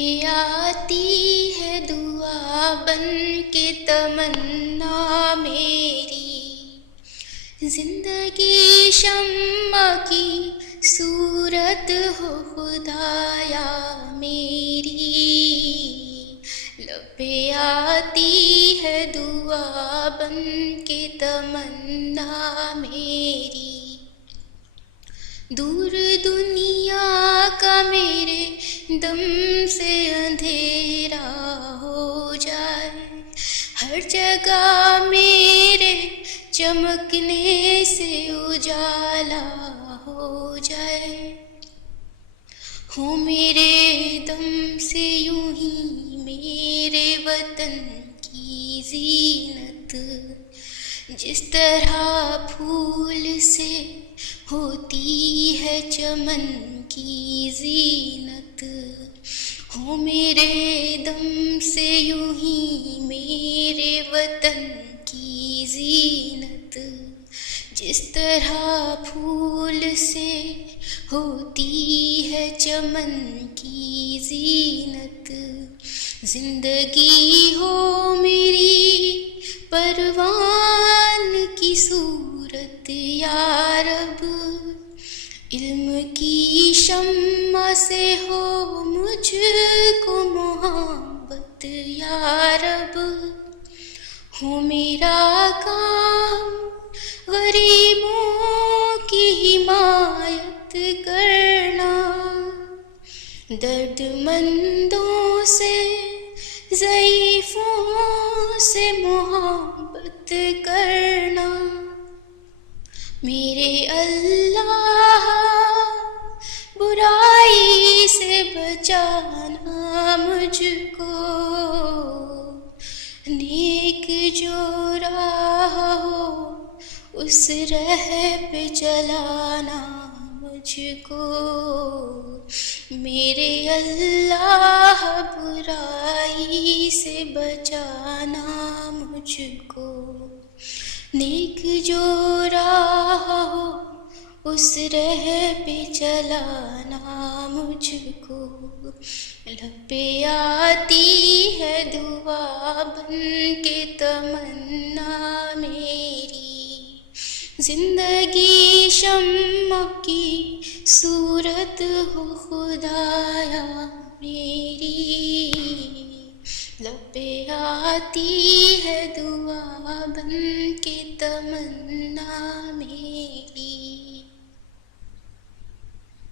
پہ آتی ہے دعا بن کے تمنا میری، زندگی شمع کی صورت ہو خدایا میری، لب پہ آتی ہے دعا بن کے تمنا میری، دور دنیا کا میرے دم سے اندھیرا ہو جائے، ہر جگہ میرے چمکنے سے اجالا ہو جائے، ہو میرے دم سے یوں ہی میرے وطن کی زینت، جس طرح پھول سے ہوتی ہے چمن کی زینت، ہو میرے دم سے یوں ہی میرے وطن کی زینت، جس طرح پھول سے ہوتی ہے چمن کی زینت، زندگی ہو میری پروان کی صورت یا رب، علم کی شمع سے ہو مجھ کو محبت یا رب، ہو میرا کام غریبوں کی حمایت کرنا، درد مندوں سے ضعیفوں سے محبت کرنا، میرے اللہ برائی سے بچانا مجھ کو، نیک جو راہ ہو اس راہ پہ چلانا مجھ کو، میرے اللہ برائی سے بچانا مجھ کو، نیک جو راہ ہو اس راہ پہ چلانا مجھ کو، لب پہ آتی ہے دعا بن کے تمنا میری، زندگی شمع کی صورت ہو خدایا میری، لب پہ آتی ہے دعا بن کے تمنا میری۔